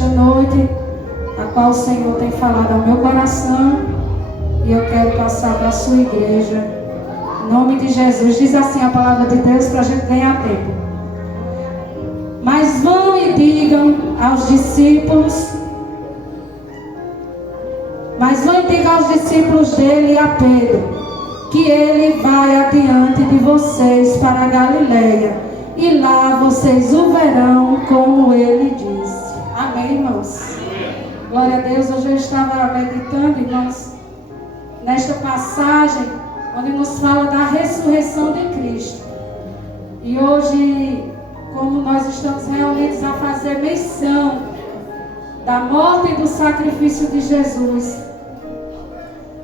nesta noite, a qual o Senhor tem falado ao meu coração, e eu quero passar para a sua igreja. Em nome de Jesus, diz assim a palavra de Deus para a gente ganhar tempo. Mas vão e digam aos discípulos, dele e a Pedro, que ele vai adiante de vocês para a Galileia, e lá vocês o verão, como ele disse. Amém, irmãos? Glória a Deus. Hoje eu estava meditando, irmãos, nesta passagem onde nos fala da ressurreição de Cristo. E hoje, como nós estamos reunidos a fazer menção da morte e do sacrifício de Jesus,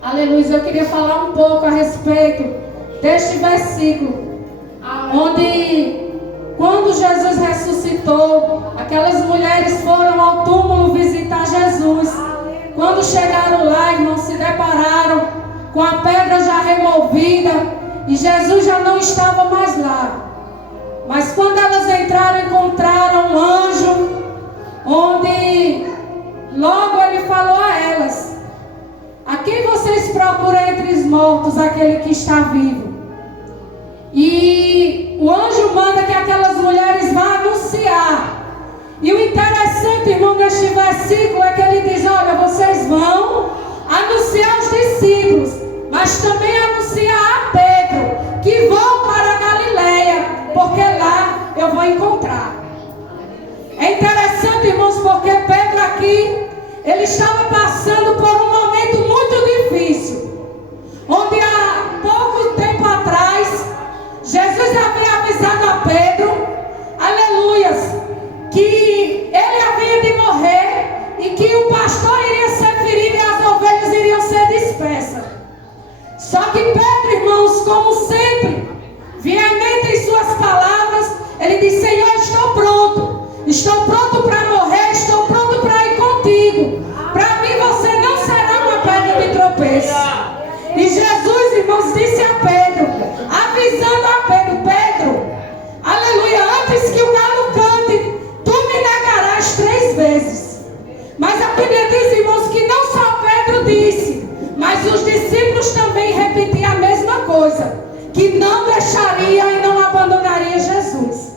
aleluia, eu queria falar um pouco a respeito deste versículo, onde quando Jesus ressuscitou, aquelas mulheres foram ao túmulo visitar Jesus. Quando chegaram lá, irmãos, se depararam com a pedra já removida e Jesus já não estava mais lá. Mas quando elas entraram, encontraram um anjo, onde logo ele falou a elas: a quem vocês procuram entre os mortos, aquele que está vivo? E o anjo manda que aquelas mulheres vá anunciar. E o interessante, irmão, neste versículo é que ele diz: olha, vocês vão anunciar aos discípulos, mas também anunciar a Pedro, que vão para a Galileia, porque lá eu vou encontrar. É interessante, irmãos, porque Pedro aqui, ele estava passando por um momento muito difícil, onde há pouco tempo atrás, Jesus havia avisado a Pedro, aleluias, que ele havia de morrer e que o pastor iria ser ferido e as ovelhas iriam ser dispersas. Só que Pedro, irmãos, como sempre, veemente em suas palavras, ele disse: Senhor, estou pronto para morrer, estou pronto para ir contigo. Para mim você não será uma pedra de tropeço. E Jesus, irmãos, disse a Pedro, avisando a Pedro: Pedro, aleluia, antes que o galo cante, tu me negarás 3 vezes. Mas a Bíblia diz, irmãos, que não só Pedro disse, mas os discípulos também repetiam a mesma coisa, que não deixaria e não abandonaria Jesus.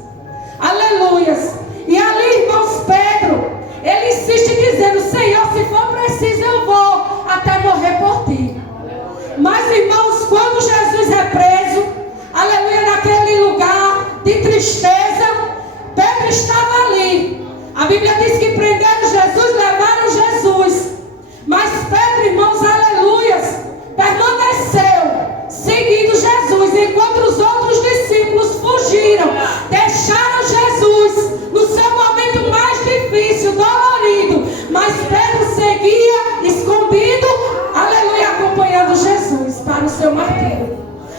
Aleluias. E ali, irmãos, Pedro, ele insiste dizendo: Senhor, se for preciso eu vou até morrer por ti. Mas, irmãos, quando Jesus é preso, aleluia, naquele lugar de tristeza, Pedro estava ali. A Bíblia diz que prenderam Jesus, levaram Jesus. Mas Pedro, irmãos, aleluias, permaneceu seguindo Jesus, enquanto os outros discípulos fugiram, deixaram Jesus no seu momento mais difícil, dolorido. Mas Pedro seguia escondido, aleluia, acompanhando Jesus para o seu martírio.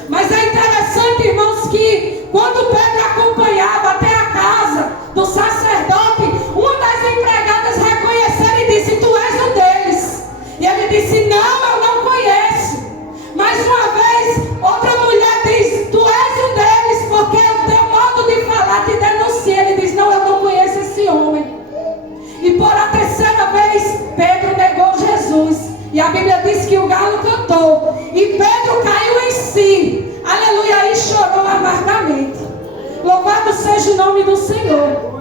Mas é interessante, irmãos, que quando Pedro acompanhava até a casa do sacerdote, uma das empregadas reconheceu e disse: tu és um deles. E ele disse: não, eu não conheço. Mais uma vez, outra mulher diz: tu és um deles, porque o teu modo de falar te denuncia. Ele diz: não, eu não conheço esse homem. E por a terceira vez, Pedro negou Jesus. E a Bíblia diz que o galo cantou. E Pedro caiu em si. Aleluia, e chorou amargamente. Louvado seja o nome do Senhor.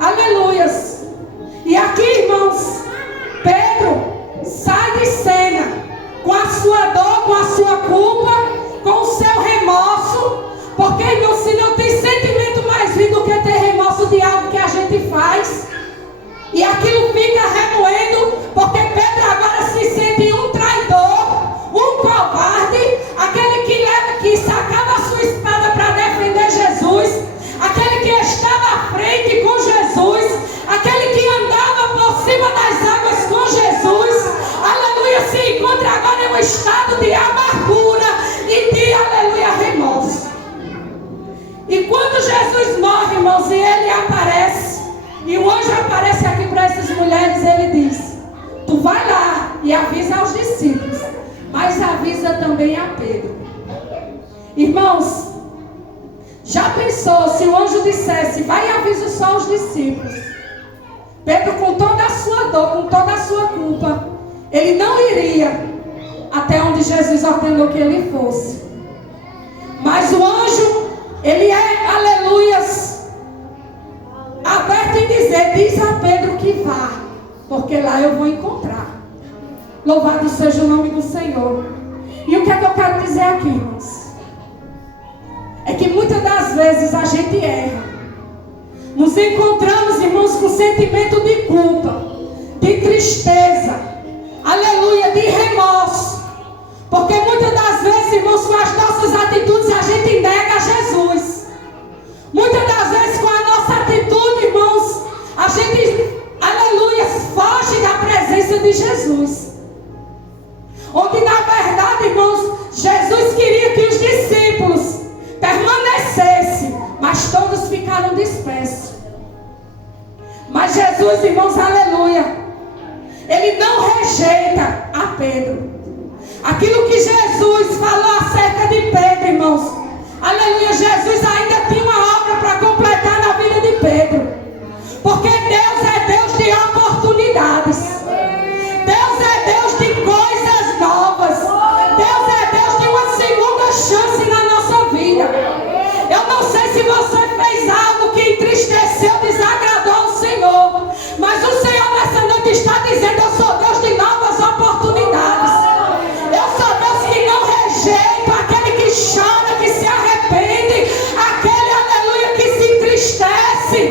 Aleluias. E aqui, irmãos, Pedro sai de cena com a sua dor, com a sua culpa, com o seu remorso. Porque, irmão, se não tem sentimento mais vivo do que ter remorso de algo que a gente faz, e aquilo fica remoendo, porque Pedro agora se sente um traidor, um covarde, aquele que sacava a sua espada para defender Jesus, aquele que estava à frente com Jesus, aquele que andava por cima das águas com Jesus, aleluia, se encontra agora em um estado de amargura e de, aleluia, remorso. E quando Jesus morre, irmãos, e ele aparece, e o anjo aparece aqui para essas mulheres, ele diz: tu vai lá e avisa aos discípulos, mas avisa também a Pedro. Irmãos, já pensou se o anjo dissesse: vai e avisa só os discípulos? Pedro levantou com toda a sua culpa, ele não iria até onde Jesus ordenou que ele fosse. Mas o anjo, ele é, aleluias, aberto em dizer, diz a Pedro que vá, porque lá eu vou encontrar. Louvado seja o nome do Senhor. E o que é que eu quero dizer aqui, irmãos? É que muitas das vezes a gente erra. Nos encontramos, irmãos, com sentimento de culpa, de tristeza, aleluia, de remorso. Porque muitas das vezes, irmãos, com as nossas atitudes a gente nega Jesus. Muitas das vezes com a nossa atitude, irmãos, a gente, aleluia, foge da presença de Jesus. Onde na verdade, irmãos, Jesus queria que os discípulos permanecessem, mas todos ficaram dispersos. Mas Jesus, irmãos, aleluia, ele não rejeita a Pedro. Aquilo que Jesus falou acerca de Pedro, irmãos, aleluia, Jesus ainda tinha uma obra para completar na vida de Pedro. Porque Deus é Deus de oportunidades. Deus é Deus de coisas novas. Deus é Deus de uma segunda chance na nossa vida. Eu não sei se você fez algo que entristeceu, desagradou ao Senhor, mas o Senhor nessa noite está dizendo, eu sou Deus de novas oportunidades. Eu sou Deus que não rejeita aquele que chora, que se arrepende, aquele, aleluia, que se entristece.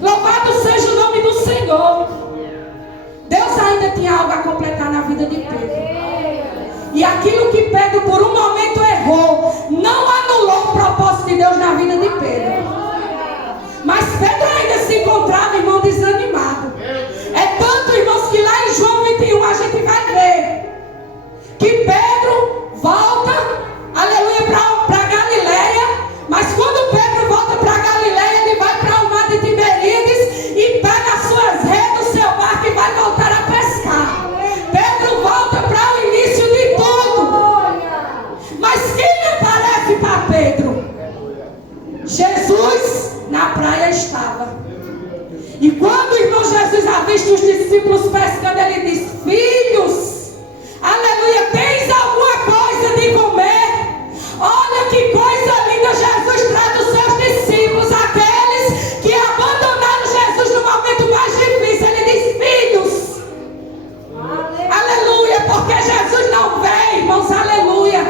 Louvado seja o nome do Senhor. Deus ainda tinha algo a completar na vida de Pedro. E aquilo que Pedro por um momento errou, não anulou o propósito de Deus na vida de Pedro. Mas Pedro ainda se encontrava, irmão, desanimado. É tanto, irmãos, que lá em João 21 a gente vai ver que Pedro volta, aleluia, para Galileia. Mas quando Pedro volta para Galileia, ele vai para o mar de Tiberíades e pega as suas redes, o seu barco e vai voltar a pescar. Pedro volta para o início de tudo. Mas quem aparece para Pedro? Jesus na praia estava. E quando o irmão Jesus avista os discípulos pescando, ele diz, filhos, aleluia, tens alguma coisa de comer? Olha que coisa linda, Jesus traz os seus discípulos, aqueles que abandonaram Jesus no momento mais difícil. Ele diz, filhos, aleluia, porque Jesus não vê, irmãos, aleluia,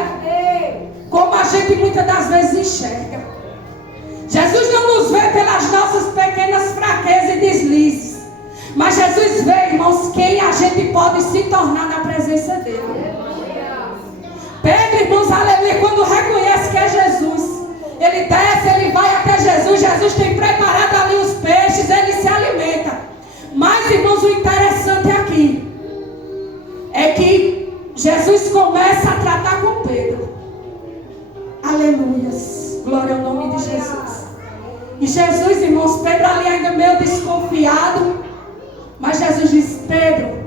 como a gente muitas das vezes enxerga. Jesus não nos vê pelas nossas pequenas fraquezas e deslizes, mas Jesus vê, irmãos, quem a gente pode se tornar na presença dele. Pedro, irmãos, aleluia, quando reconhece que é Jesus, ele desce, ele vai até Jesus. Jesus tem preparado ali os peixes, ele se alimenta. Mas, irmãos, o interessante aqui é que Jesus começa a tratar com Pedro. Aleluias, glória ao nome de Jesus. E Jesus, irmãos, Pedro ali ainda meio desconfiado, mas Jesus diz, Pedro,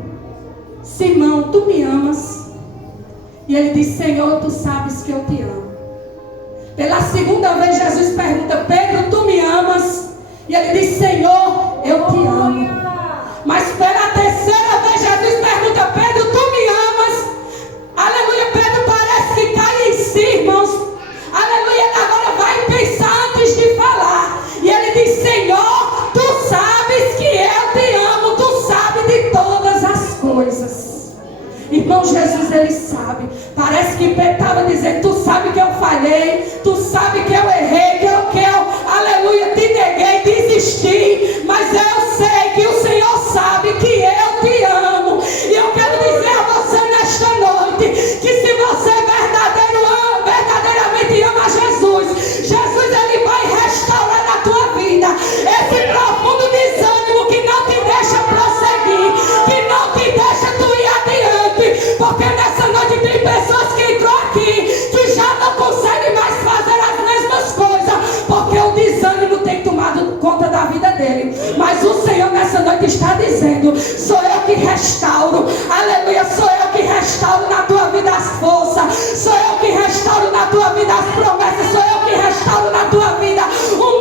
Simão, tu me amas? E ele diz, Senhor, tu sabes que eu te amo. Pela segunda vez Jesus pergunta, Pedro, tu me amas? E ele diz, Senhor, eu te amo. Mas pela terceira vez Jesus pergunta, Pedro, tu me amas? Aleluia, Pedro parece que cai em si, irmãos. Aleluia, agora vai pensar antes de falar. E ele diz, Senhor, tu sabes que eu te amo, tu sabes de todas as coisas. Irmão, Jesus, ele sabe. Parece que Pedro estava dizendo, tu sabe que eu falhei, tu sabe que eu errei, que eu, aleluia, te neguei, desisti. Mas eu sei que o Senhor sabe que eu te amo. E eu quero dizer a você nesta noite, que se você verdadeiramente ama Jesus, Jesus, ele vai restaurar na tua vida esse profundo desânimo que não te deixa prosseguir, que não te deixa tu ir adiante. Porque nessa noite tem pessoas que entrou aqui que já não conseguem mais fazer as mesmas coisas, porque o desânimo tem tomado conta da vida dele. Mas o Senhor nessa noite está dizendo, sou eu que restauro, aleluia, sou eu que restauro na tua vida as forças, sou eu que restauro na tua vida as promessas, sou eu que restauro na tua vida o